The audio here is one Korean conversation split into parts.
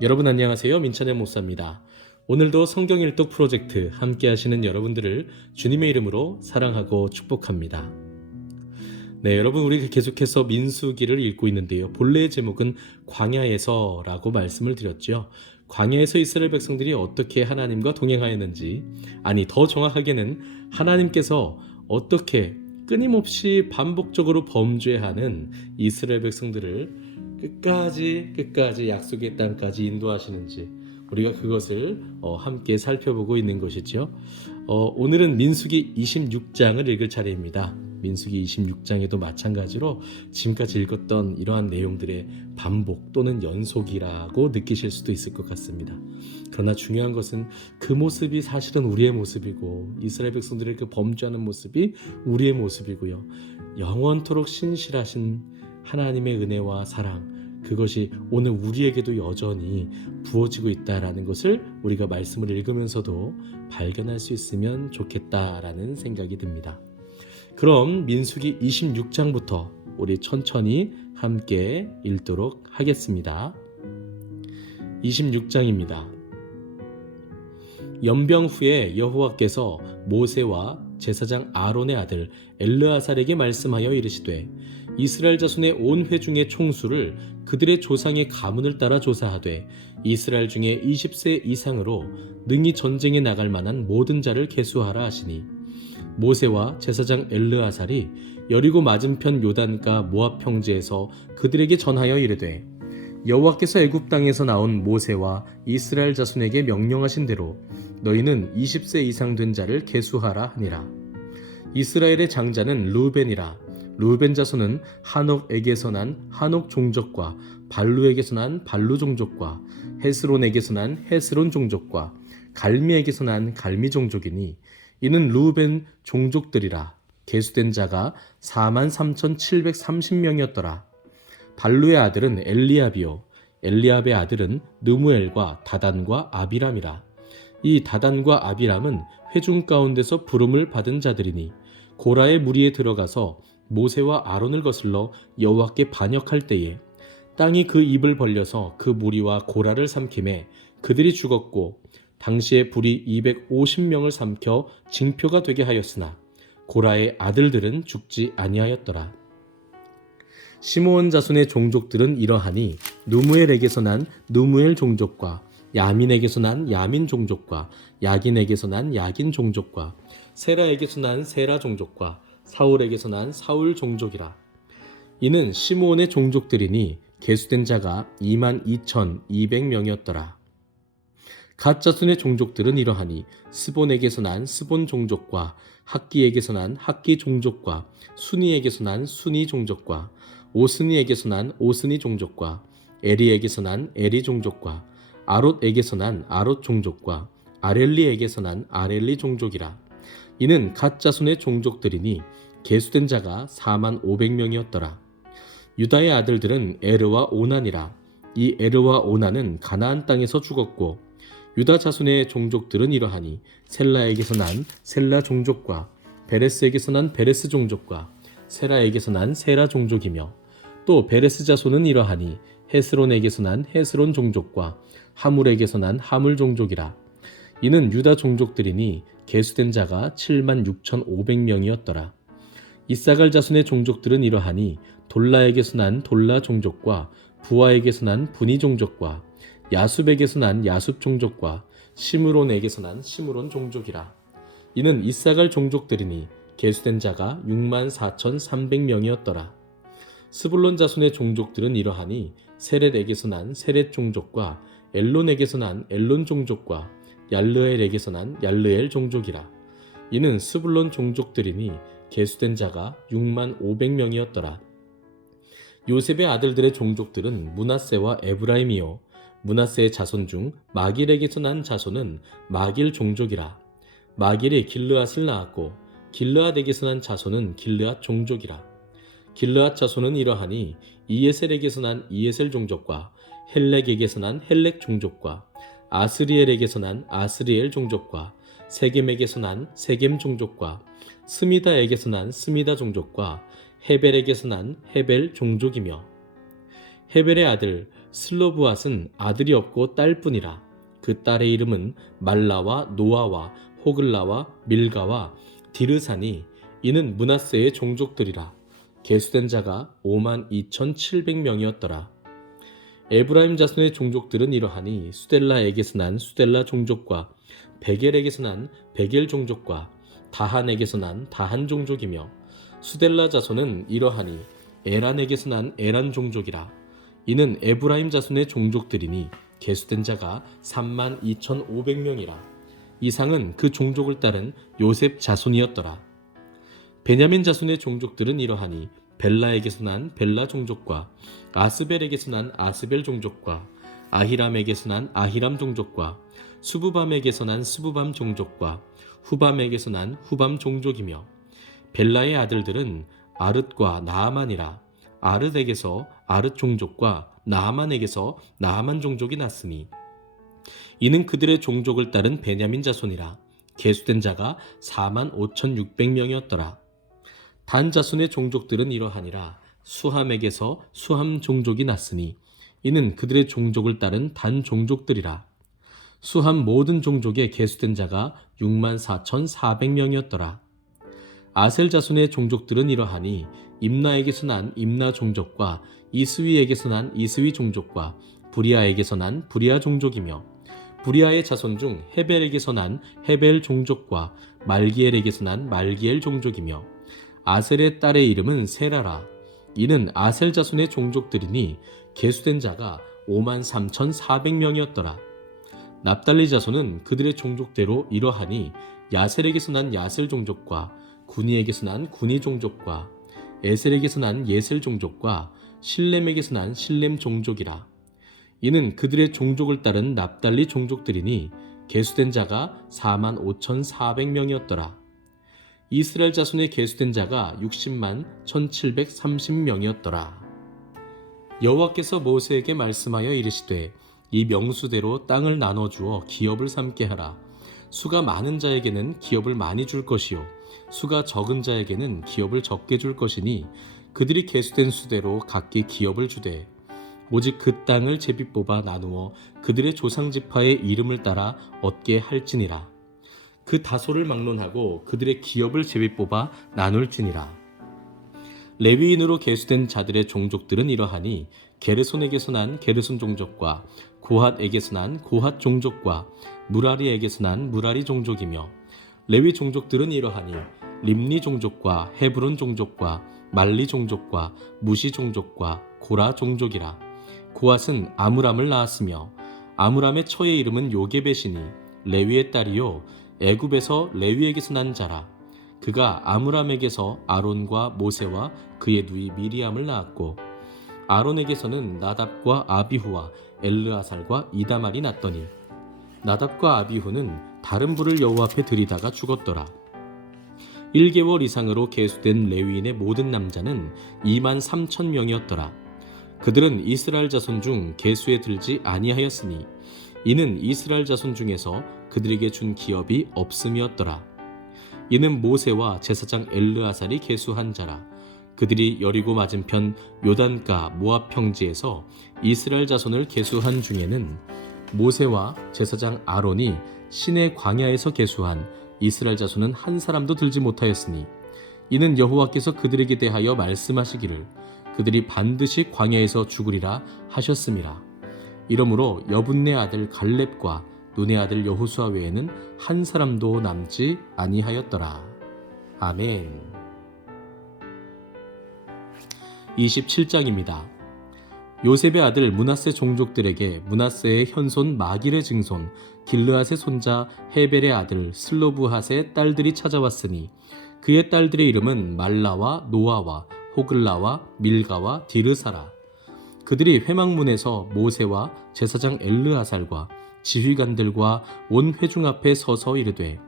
여러분 안녕하세요. 민찬의 목사입니다. 오늘도 성경 일독 프로젝트 함께 하시는 여러분들을 주님의 이름으로 사랑하고 축복합니다. 네, 여러분 우리 계속해서 민수기를 읽고 있는데요. 본래의 제목은 광야에서라고 말씀을 드렸죠. 광야에서 이스라엘 백성들이 어떻게 하나님과 동행하였는지, 아니 더 정확하게는 하나님께서 어떻게 끊임없이 반복적으로 범죄하는 이스라엘 백성들을 끝까지 약속의 땅까지 인도하시는지 우리가 그것을 함께 살펴보고 있는 것이죠. 오늘은 민수기 26장을 읽을 차례입니다. 민수기 26장에도 마찬가지로 지금까지 읽었던 이러한 내용들의 반복 또는 연속이라고 느끼실 수도 있을 것 같습니다. 그러나 중요한 것은 그 모습이 사실은 우리의 모습이고 이스라엘 백성들의 그 범죄하는 모습이 우리의 모습이고요. 영원토록 신실하신 하나님의 은혜와 사랑, 그것이 오늘 우리에게도 여전히 부어지고 있다라는 것을 우리가 말씀을 읽으면서도 발견할 수 있으면 좋겠다라는 생각이 듭니다. 그럼 민수기 26장부터 우리 천천히 함께 읽도록 하겠습니다. 26장입니다. 연병 후에 여호와께서 모세와 제사장 아론의 아들 엘르아살에게 말씀하여 이르시되 이스라엘 자손의 온 회중의 총수를 그들의 조상의 가문을 따라 조사하되 이스라엘 중에 20세 이상으로 능히 전쟁에 나갈 만한 모든 자를 계수하라 하시니 모세와 제사장 엘르아살이 여리고 맞은편 요단가 모압 평지에서 그들에게 전하여 이르되 여호와께서 애굽 땅에서 나온 모세와 이스라엘 자손에게 명령하신 대로 너희는 20세 이상 된 자를 계수하라 하니라. 이스라엘의 장자는 르우벤이라. 르우벤 자손은 하녹에게서 난 하녹 종족과 발루에게서 난 발루 종족과 헤스론에게서 난 헤스론 종족과 갈미에게서 난 갈미 종족이니 이는 르우벤 종족들이라. 계수된 자가 43,730명이었더라. 발루의 아들은 엘리압이요 엘리압의 아들은 느무엘과 다단과 아비람이라. 이 다단과 아비람은 회중 가운데서 부름을 받은 자들이니 고라의 무리에 들어가서 모세와 아론을 거슬러 여호와께 반역할 때에 땅이 그 입을 벌려서 그 무리와 고라를 삼키매 그들이 죽었고 당시에 불이 250명을 삼켜 징표가 되게 하였으나 고라의 아들들은 죽지 아니하였더라. 시므온 자손의 종족들은 이러하니 누무엘에게서 난 누무엘 종족과 야민에게서 난 야민 종족과 야긴에게서 난 야긴 종족과 세라에게서 난 세라 종족과 사울에게서 난 사울 종족이라. 이는 시므온의 종족들이니 계수된 자가 22,200명이었더라. 갓 자손의 종족들은 이러하니 스본에게서 난 스본 종족과 학기에게서 난 학기 종족과 순이에게서 난 순이 종족과 오스니에게서 난 오스니 종족과 에리에게서 난 에리 종족과 아롯에게서 난 아롯 종족과 아렐리에게서 난 아렐리 종족이라. 이는 갓 자손의 종족들이니 계수된 자가 45,000명이었더라. 유다의 아들들은 에르와 오난이라. 이 에르와 오난은 가나안 땅에서 죽었고 유다 자손의 종족들은 이러하니 셀라에게서 난 셀라 종족과 베레스에게서 난 베레스 종족과 세라에게서 난 세라 종족이며 또 베레스 자손은 이러하니 헤스론에게서 난 헤스론 종족과 하물에게서 난 하물 종족이라. 이는 유다 종족들이니 계수된 자가 76,500명이었더라. 이사갈 자손의 종족들은 이러하니 돌라에게서 난 돌라 종족과 부하에게서 난 부니 종족과 야숲에게서 난 야숲 종족과 시므론에게서 난 시므론 종족이라. 이는 이사갈 종족들이니 계수된 자가 64,300명이었더라. 스불론 자손의 종족들은 이러하니 세렛에게서 난 세렛 종족과 엘론에게서 난 엘론 종족과 얄르엘에게서 난 얄르엘 종족이라. 이는 스불론 종족들이니 계수된 자가 65,000명이었더라. 요셉의 아들들의 종족들은 므낫세와 에브라임이요 므낫세의 자손 중 마길에게서 난 자손은 마길 종족이라. 마길이 길르앗을 낳았고 길르앗에게서 난 자손은 길르앗 종족이라. 길르앗 자손은 이러하니 이에셀에게서 난 이에셀 종족과 헬렉에게서 난 헬렉 종족과 아스리엘에게서 난 아스리엘 종족과 세겜에게서 난 세겜 종족과 스미다에게서 난 스미다 종족과 헤벨에게서 난 헤벨 종족이며 헤벨의 아들 슬로브앗은 아들이 없고 딸뿐이라. 그 딸의 이름은 말라와 노아와 호글라와 밀가와 디르사니. 이는 므낫세의 종족들이라. 계수된 자가 52,700명이었더라. 에브라임 자손의 종족들은 이러하니 수델라에게서 난 수델라 종족과 베겔에게서 난 베겔 종족과 다한에게서 난 다한 종족이며, 수델라 자손은 이러하니 에란에게서 난 에란 종족이라. 이는 에브라임 자손의 종족들이니 계수된 자가 32,500명이라. 이상은 그 종족을 따른 요셉 자손이었더라. 베냐민 자손의 종족들은 이러하니 벨라에게서 난 벨라 종족과 아스벨에게서 난 아스벨 종족과 아히람에게서 난 아히람 종족과 수부밤에게서 난 수부밤 종족과 후밤에게서 난 후밤 종족이며, 벨라의 아들들은 아릇과 나아만이라. 아릇에게서 아릇 종족과 나아만에게서 나아만 종족이 났으니 이는 그들의 종족을 따른 베냐민 자손이라. 계수된 자가 45,600명이었더라. 단 자손의 종족들은 이러하니라. 수함에게서 수함 종족이 났으니 이는 그들의 종족을 따른 단 종족들이라. 수함 모든 종족에 계수된 자가 64,400명이었더라. 아셀 자손의 종족들은 이러하니 임나에게서 난 임나 종족과 이스위에게서 난 이스위 종족과 부리아에게서 난 부리아 종족이며, 부리아의 자손 중 헤벨에게서 난 헤벨 종족과 말기엘에게서 난 말기엘 종족이며, 아셀의 딸의 이름은 세라라. 이는 아셀 자손의 종족들이니 계수된 자가 53,400명이었더라. 납달리 자손은 그들의 종족대로 이러하니 야셀에게서 난 야셀 종족과 구니에게서 난 구니 종족과 에셀에게서 난 예셀 종족과 실렘에게서 난 실렘 종족이라. 이는 그들의 종족을 따른 납달리 종족들이니 계수된 자가 45,400명이었더라. 이스라엘 자손의 계수된 자가 60만 1,730명이었더라. 여호와께서 모세에게 말씀하여 이르시되 이 명수대로 땅을 나눠주어 기업을 삼게 하라. 수가 많은 자에게는 기업을 많이 줄 것이요 수가 적은 자에게는 기업을 적게 줄 것이니 그들이 계수된 수대로 각기 기업을 주되, 오직 그 땅을 제비 뽑아 나누어 그들의 조상 지파의 이름을 따라 얻게 할지니라. 그 다소를 막론하고 그들의 기업을 제비 뽑아 나눌지니라. 레위인으로 계수된 자들의 종족들은 이러하니 게르손에게서 난 게르손 종족과 고핫에게서 난 고핫 종족과 무라리에게서 난 무라리 종족이며, 레위 종족들은 이러하니 림니 종족과 헤브론 종족과 말리 종족과 무시 종족과 고라 종족이라. 고핫은 아므람을 낳았으며 아므람의 처의 이름은 요게벳이니 레위의 딸이요 애굽에서 레위에게서 난 자라. 그가 아므람에게서 아론과 모세와 그의 누이 미리암을 낳았고, 아론에게서는 나답과 아비후와 엘르아살과 이다말이 났더니 나답과 아비후는 다른 불을 여호와 앞에 들이다가 죽었더라. 1개월 이상으로 계수된 레위인의 모든 남자는 23,000명이었더라. 그들은 이스라엘 자손 중 계수에 들지 아니하였으니 이는 이스라엘 자손 중에서 그들에게 준 기업이 없음이었더라. 이는 모세와 제사장 엘르아살이 계수한 자라. 그들이 여리고 맞은편 요단가 모압 평지에서 이스라엘 자손을 계수한 중에는 모세와 제사장 아론이 시내 광야에서 계수한 이스라엘 자손은 한 사람도 들지 못하였으니 이는 여호와께서 그들에게 대하여 말씀하시기를 그들이 반드시 광야에서 죽으리라 하셨음이라. 이러므로 여분네 아들 갈렙과 눈의 아들 여호수아 외에는 한 사람도 남지 아니하였더라. 아멘. 27장입니다. 요셉의 아들 므낫세 종족들에게 므낫세의 현손 마길의 증손 길르앗의 손자 헤벨의 아들 슬로브핫의 딸들이 찾아왔으니 그의 딸들의 이름은 말라와 노아와 호글라와 밀가와 디르사라. 그들이 회막문에서 모세와 제사장 엘르아살과 지휘관들과 온 회중 앞에 서서 이르되,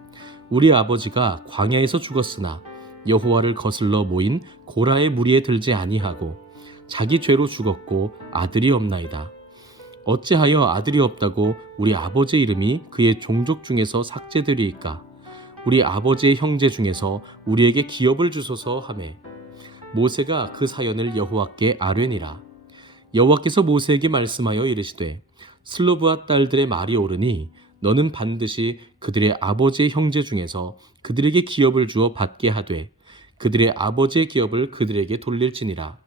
우리 아버지가 광야에서 죽었으나 여호와를 거슬러 모인 고라의 무리에 들지 아니하고 자기 죄로 죽었고 아들이 없나이다. 어찌하여 아들이 없다고 우리 아버지의 이름이 그의 종족 중에서 삭제되리이까? 우리 아버지의 형제 중에서 우리에게 기업을 주소서 하매, 모세가 그 사연을 여호와께 아뢰니라. 여호와께서 모세에게 말씀하여 이르시되 슬로브와 딸들의 말이 옳으니 너는 반드시 그들의 아버지의 형제 중에서 그들에게 기업을 주어 받게 하되 그들의 아버지의 기업을 그들에게 돌릴지니라.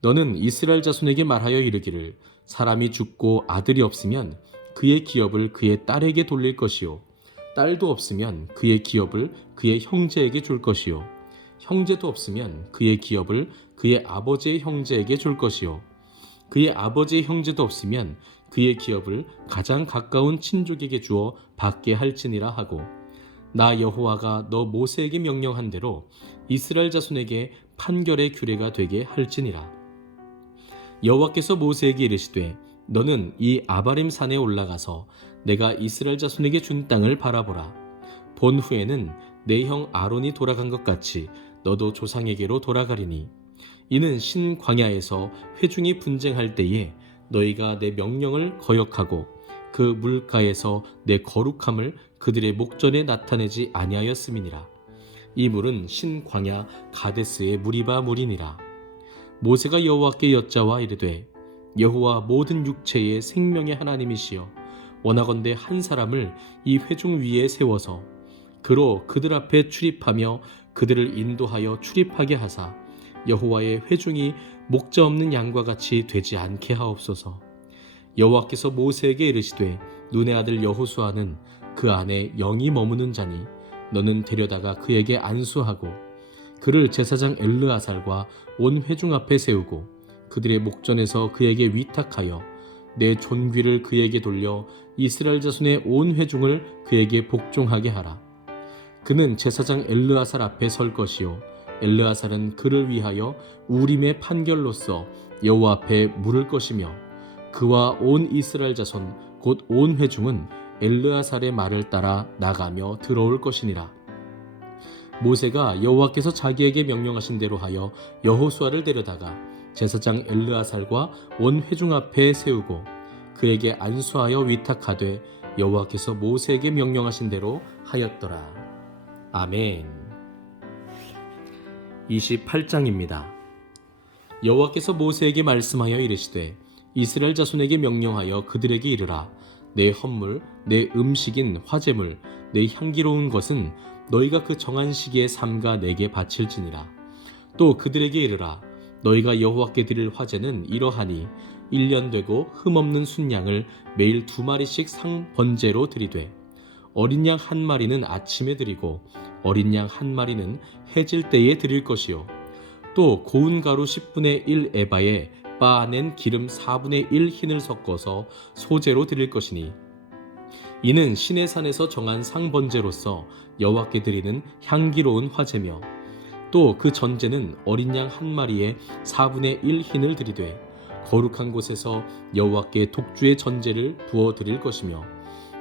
너는 이스라엘 자손에게 말하여 이르기를 사람이 죽고 아들이 없으면 그의 기업을 그의 딸에게 돌릴 것이요 딸도 없으면 그의 기업을 그의 형제에게 줄 것이요 형제도 없으면 그의 기업을 그의 아버지의 형제에게 줄 것이요 그의 아버지의 형제도 없으면 그의 기업을 가장 가까운 친족에게 주어 받게 할지니라 하고 나 여호와가 너 모세에게 명령한 대로 이스라엘 자손에게 판결의 규례가 되게 할지니라. 여호와께서 모세에게 이르시되 너는 이 아바림 산에 올라가서 내가 이스라엘 자손에게 준 땅을 바라보라. 본 후에는 내 형 아론이 돌아간 것 같이 너도 조상에게로 돌아가리니 이는 신 광야에서 회중이 분쟁할 때에 너희가 내 명령을 거역하고 그 물가에서 내 거룩함을 그들의 목전에 나타내지 아니하였음이니라. 이 물은 신 광야 가데스의 무리바 물이니라. 모세가 여호와께 여짜와 이르되 여호와 모든 육체의 생명의 하나님이시여 원하건대 한 사람을 이 회중 위에 세워서 그로 그들 앞에 출입하며 그들을 인도하여 출입하게 하사 여호와의 회중이 목자 없는 양과 같이 되지 않게 하옵소서. 여호와께서 모세에게 이르시되 눈의 아들 여호수아는 그 안에 영이 머무는 자니 너는 데려다가 그에게 안수하고 그를 제사장 엘르아살과 온 회중 앞에 세우고 그들의 목전에서 그에게 위탁하여 내 존귀를 그에게 돌려 이스라엘 자손의 온 회중을 그에게 복종하게 하라. 그는 제사장 엘르아살 앞에 설 것이요 엘르아살은 그를 위하여 우림의 판결로서 여호와 앞에 물을 것이며 그와 온 이스라엘 자손 곧 온 회중은 엘르아살의 말을 따라 나가며 들어올 것이니라. 모세가 여호와께서 자기에게 명령하신 대로 하여 여호수아를 데려다가 제사장 엘르아살과 온 회중 앞에 세우고 그에게 안수하여 위탁하되 여호와께서 모세에게 명령하신 대로 하였더라. 아멘. 28장입니다. 여호와께서 모세에게 말씀하여 이르시되 이스라엘 자손에게 명령하여 그들에게 이르라. 내 헌물, 내 음식인 화제물, 내 향기로운 것은 너희가 그 정한 시기에 삼가 내게 바칠지니라. 또 그들에게 이르라. 너희가 여호와께 드릴 화제는 이러하니 1년 되고 흠없는 순양을 매일 2마리씩 상번제로 드리되 어린 양 1마리는 아침에 드리고 어린 양 1마리는 해질 때에 드릴 것이요 또 고운 가루 10분의 1 에바에 빻아낸 기름 4분의 1 흰을 섞어서 소제로 드릴 것이니 이는 신의 산에서 정한 상번제로서 여호와께 드리는 향기로운 화제며 또 그 전제는 어린 양 1마리에 4분의 1 흰을 드리되 거룩한 곳에서 여호와께 독주의 전제를 부어 드릴 것이며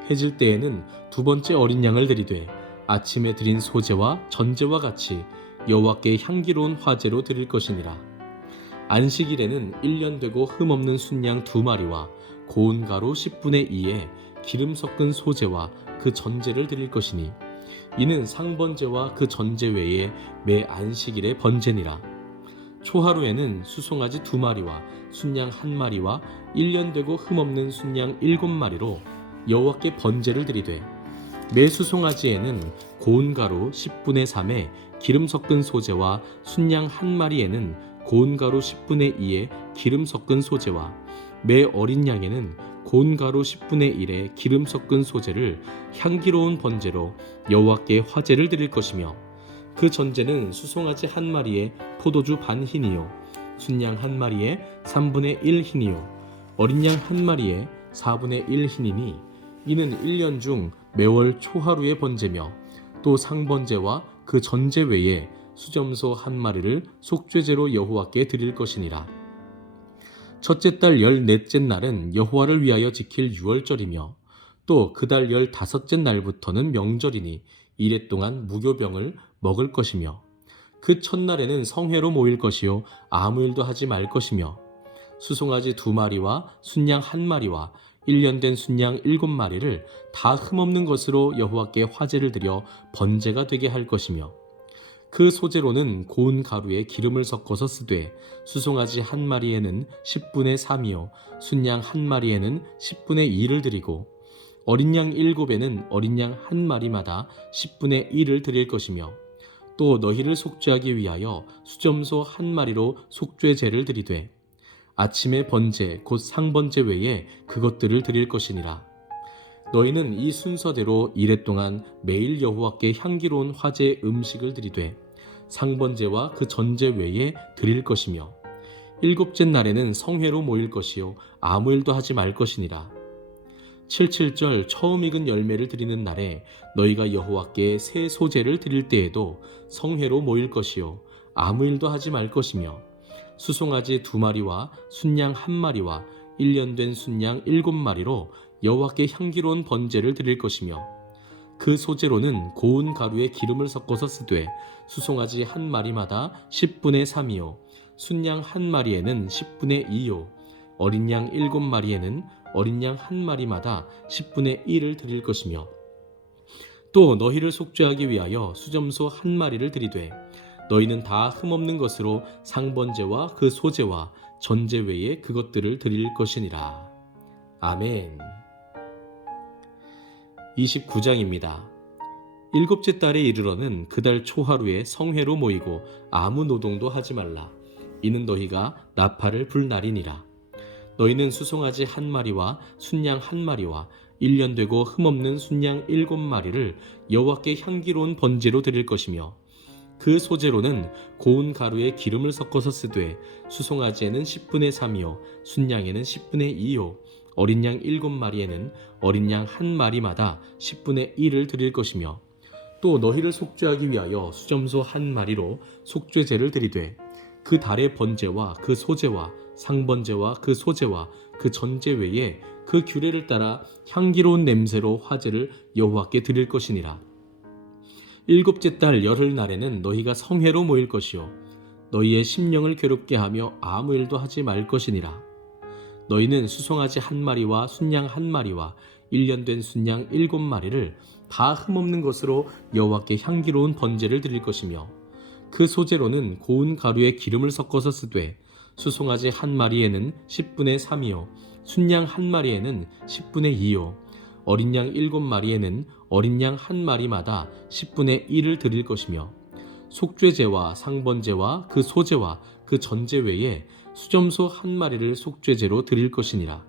해질 때에는 2번째 어린 양을 드리되 아침에 드린 소제와 전제와 같이 여호와께 향기로운 화제로 드릴 것이니라. 안식일에는 1년 되고 흠없는 순양 2마리와 고운 가루 10분의 2에 기름 섞은 소제와 그 전제를 드릴 것이니 이는 상번제와 그 전제 외에 매 안식일의 번제니라. 초하루에는 수송아지 2마리와 순양 1마리와 1년 되고 흠없는 순양 7마리로 여호와께 번제를 드리되 매 수송아지에는 고운 가루 10분의 3에 기름 섞은 소제와 순양 1마리에는 고운 가루 10분의 2에 기름 섞은 소제와 매 어린 양에는 고운 가루 10분의 1에 기름 섞은 소제를 향기로운 번제로 여호와께 화제를 드릴 것이며 그 전제는 수송아지 1마리에 포도주 반 흰이요 순양 1마리에 3분의 1 흰이요 어린 양 1마리에 4분의 1 흰이니 이는 1년 중 매월 초하루의 번제며 또 상번제와 그 전제 외에 수점소 1마리를 속죄제로 여호와께 드릴 것이니라. 첫째 달 14째 날은 여호와를 위하여 지킬 유월절이며 또 그 달 15째 날부터는 명절이니 이래 동안 무교병을 먹을 것이며 그 첫날에는 성회로 모일 것이요 아무 일도 하지 말 것이며 수송아지 2마리와 순양 1마리와 1년 된 순양 7마리를 다 흠없는 것으로 여호와께 화제를 드려 번제가 되게 할 것이며 그 소재로는 고운 가루에 기름을 섞어서 쓰되 수송아지 한 마리에는 10분의 3이요 순양 한 마리에는 10분의 2를 드리고 어린 양 7에는 어린 양 한 마리마다 10분의 1을 드릴 것이며 또 너희를 속죄하기 위하여 수점소 한 마리로 속죄제를 드리되 아침의 번제 곧 상번제 외에 그것들을 드릴 것이니라. 너희는 이 순서대로 이레 동안 매일 여호와께 향기로운 화제 음식을 드리되 상번제와 그 전제 외에 드릴 것이며 일곱째 날에는 성회로 모일 것이요 아무 일도 하지 말 것이니라. 77절 처음 익은 열매를 드리는 날에 너희가 여호와께 새 소제를 드릴 때에도 성회로 모일 것이요 아무 일도 하지 말 것이며 수송아지 2마리와 순양 1마리와 1년 된 순양 7마리로 여호와께 향기로운 번제를 드릴 것이며 그 소재로는 고운 가루에 기름을 섞어서 쓰되 수송아지 1마리마다 10분의 3이요 순양 1마리에는 10분의 2요 어린 양 7마리에는 어린 양 1마리마다 10분의 1을 드릴 것이며 또 너희를 속죄하기 위하여 수점소 1마리를 드리되 너희는 다 흠없는 것으로 상번제와 그 소제와 전제 외에 그것들을 드릴 것이니라. 아멘. 29장입니다. 일곱째 달에 이르러는 그달 초하루에 성회로 모이고 아무 노동도 하지 말라. 이는 너희가 나팔을 불 날이니라. 너희는 수송아지 1마리와 순양 1마리와 1년 되고 흠없는 순양 7마리를 여호와께 향기로운 번제로 드릴 것이며 그 소재로는 고운 가루에 기름을 섞어서 쓰되 수송아지에는 10분의 3이요 순양에는 10분의 2요 어린 양 7마리에는 어린 양 1마리마다 10분의 1을 드릴 것이며 또 너희를 속죄하기 위하여 수점소 1마리로 속죄제를 드리되 그 달의 번제와 그 소제와 상번제와 그 소제와 그 전제 외에 그 규례를 따라 향기로운 냄새로 화제를 여호와께 드릴 것이니라. 일곱째 달 열흘 날에는 너희가 성회로 모일 것이요 너희의 심령을 괴롭게 하며 아무 일도 하지 말 것이니라. 너희는 수송아지 1마리와 순양 1마리와 1년 된 순양 7마리를 다 흠없는 것으로 여호와께 향기로운 번제를 드릴 것이며 그 소재로는 고운 가루에 기름을 섞어서 쓰되 수송아지 1마리에는 10분의 3이요 순양 1마리에는 10분의 2요 어린 양 7마리에는 어린 양 1마리마다 10분의 1을 드릴 것이며 속죄제와 상번제와 그 소제와 그 전제 외에 수점소 1마리를 속죄제로 드릴 것이니라.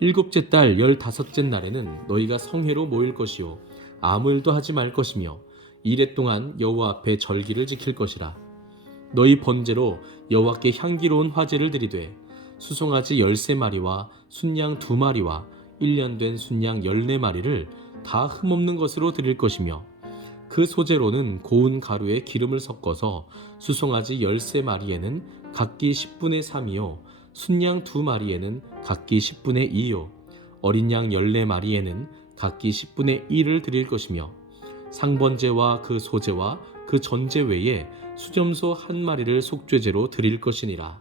일곱째 달 15째 날에는 너희가 성회로 모일 것이요 아무 일도 하지 말 것이며 이레 동안 여호와 앞에 절기를 지킬 것이라. 너희 번제로 여호와께 향기로운 화제를 드리되 수송아지 13마리와 순양 2마리와 1년 된 순양 14마리를 다 흠없는 것으로 드릴 것이며 그 소재로는 고운 가루에 기름을 섞어서 수송아지 13마리에는 각기 10분의 3이요 순양 2마리에는 각기 10분의 2요 어린 양 14마리에는 각기 10분의 1을 드릴 것이며 상번제와 그 소제와 그 전제 외에 수점소 1마리를 속죄제로 드릴 것이니라.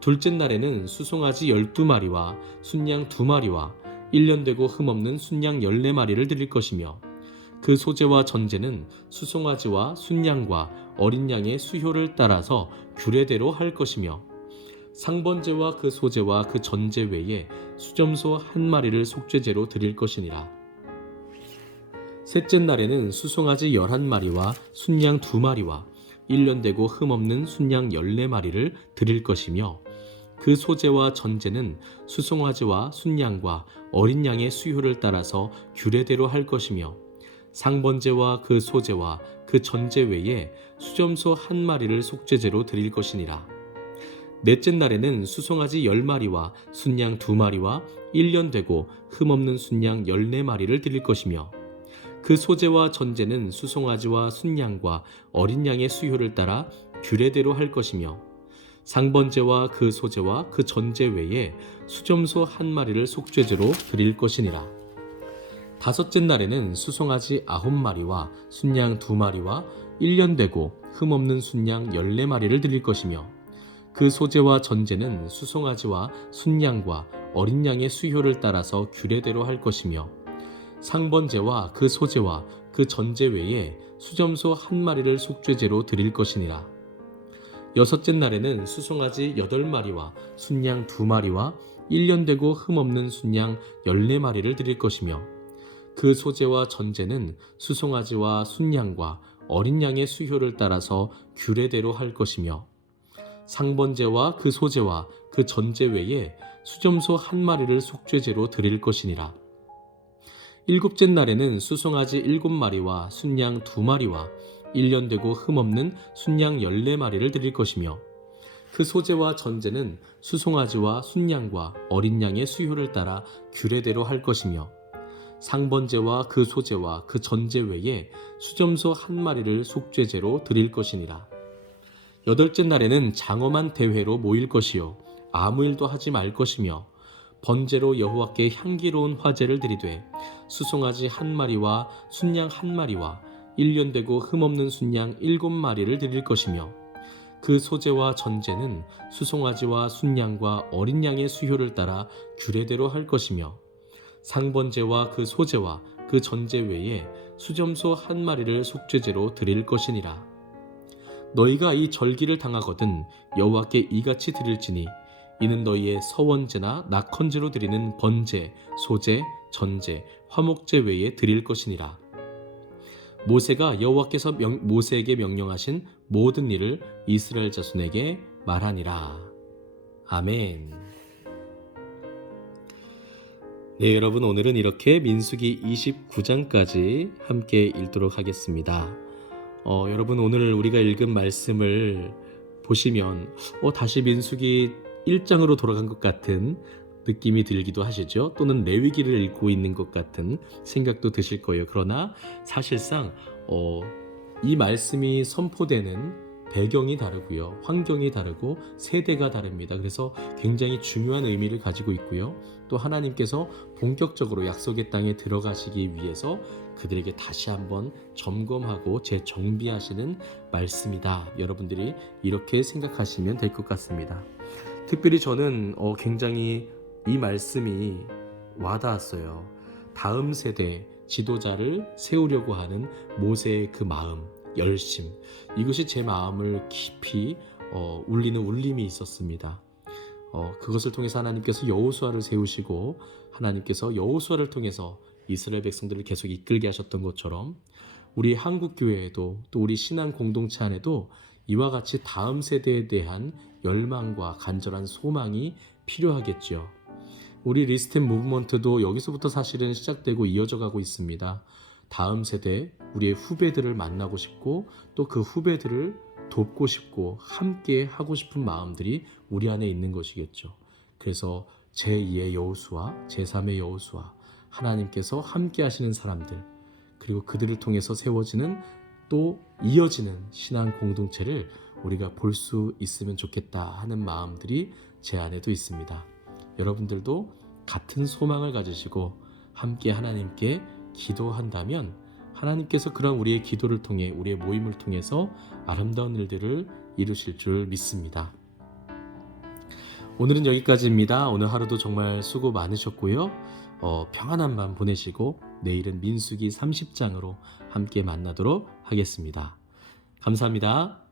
둘째 날에는 수송아지 12마리와 순양 2마리와 1년 되고 흠없는 순양 14마리를 드릴 것이며 그 소제와 전제는 수송아지와 순양과 어린 양의 수효를 따라서 규례대로 할 것이며 상번제와 그 소제와 그 전제 외에 수점소 1마리를 속죄제로 드릴 것이니라. 셋째 날에는 수송아지 11마리와 순양 2마리와 1년 되고 흠없는 순양 14마리를 드릴 것이며 그 소제와 전제는 수송아지와 순양과 어린 양의 수효를 따라서 규례대로 할 것이며 상번제와 그 소제와 그 전제 외에 수점소 1마리를 속죄제로 드릴 것이니라. 넷째 날에는 수송아지 10마리와 순양 2마리와 1년 되고 흠없는 순양 14마리를 드릴 것이며 그 소제와 전제는 수송아지와 순양과 어린 양의 수효를 따라 규례대로 할 것이며 상번제와 그 소제와 그 전제 외에 수점소 1마리를 속죄제로 드릴 것이니라. 다섯째 날에는 수송아지 9마리와 순양 2마리와 1년 되고 흠없는 순양 14마리를 드릴 것이며 그 소제와 전제는 수송아지와 순양과 어린 양의 수효를 따라서 규례대로 할 것이며 상번제와 그 소제와 그 전제 외에 수점소 한 마리를 속죄제로 드릴 것이니라. 여섯째 날에는 수송아지 8마리와 순양 2마리와 1년 되고 흠없는 순양 14마리를 드릴 것이며, 그 소제와 전제는 수송아지와 순양과 어린 양의 수효를 따라서 규례대로 할 것이며, 상번제와 그 소제와 그 전제 외에 수점소 한 마리를 속죄제로 드릴 것이니라. 일곱째 날에는 수송아지 7마리와 순양 2마리와 1년 되고 흠없는 순양 14마리를 드릴 것이며, 그 소제와 전제는 수송아지와 순양과 어린 양의 수효를 따라 규례대로 할 것이며, 상번제와 그 소제와 그 전제 외에 수점소 한 마리를 속죄제로 드릴 것이니라. 여덟째 날에는 장엄한 대회로 모일 것이요 아무 일도 하지 말 것이며, 번제로 여호와께 향기로운 화제를 드리되 수송아지 1마리와 순양 1마리와 1년 되고 흠없는 순양 7마리를 드릴 것이며, 그 소제와 전제는 수송아지와 순양과 어린 양의 수효를 따라 규례대로 할 것이며, 상번제와 그 소제와 그 전제 외에 수점소 한 마리를 속죄제로 드릴 것이니라. 너희가 이 절기를 당하거든 여호와께 이같이 드릴지니, 이는 너희의 서원제나 낙헌제로 드리는 번제, 소제, 전제, 화목제 외에 드릴 것이니라. 모세가 여호와께서 모세에게 명령하신 모든 일을 이스라엘 자손에게 말하니라. 아멘. 네, 여러분, 오늘은 이렇게 민수기 29장까지 함께 읽도록 하겠습니다. 여러분, 오늘 우리가 읽은 말씀을 보시면 다시 민수기 1장으로 돌아간 것 같은 느낌이 들기도 하시죠. 또는 레위기를 읽고 있는 것 같은 생각도 드실 거예요. 그러나 사실상 이 말씀이 선포되는 배경이 다르고요, 환경이 다르고 세대가 다릅니다. 그래서 굉장히 중요한 의미를 가지고 있고요. 또 하나님께서 본격적으로 약속의 땅에 들어가시기 위해서 그들에게 다시 한번 점검하고 재정비하시는 말씀이다. 여러분들이 이렇게 생각하시면 될 것 같습니다. 특별히 저는 굉장히 이 말씀이 와닿았어요. 다음 세대 지도자를 세우려고 하는 모세의 그 마음, 열심, 이것이 제 마음을 깊이 울리는 울림이 있었습니다. 그것을 통해서 하나님께서 여호수아를 세우시고, 하나님께서 여호수아를 통해서 이스라엘 백성들을 계속 이끌게 하셨던 것처럼, 우리 한국교회에도 또 우리 신앙 공동체 안에도 이와 같이 다음 세대에 대한 열망과 간절한 소망이 필요하겠죠. 우리 리스템 무브먼트도 여기서부터 사실은 시작되고 이어져 가고 있습니다. 다음 세대, 우리의 후배들을 만나고 싶고, 또 그 후배들을 돕고 싶고 함께 하고 싶은 마음들이 우리 안에 있는 것이겠죠. 그래서 제2의 여호수아, 제3의 여호수아, 하나님께서 함께 하시는 사람들, 그리고 그들을 통해서 세워지는 또 이어지는 신앙 공동체를 우리가 볼 수 있으면 좋겠다 하는 마음들이 제 안에도 있습니다. 여러분들도 같은 소망을 가지시고 함께 하나님께 기도한다면 하나님께서 그런 우리의 기도를 통해, 우리의 모임을 통해서 아름다운 일들을 이루실 줄 믿습니다. 오늘은 여기까지입니다. 오늘 하루도 정말 수고 많으셨고요. 평안한 밤 보내시고 내일은 민수기 30장으로 함께 만나도록 하겠습니다. 감사합니다.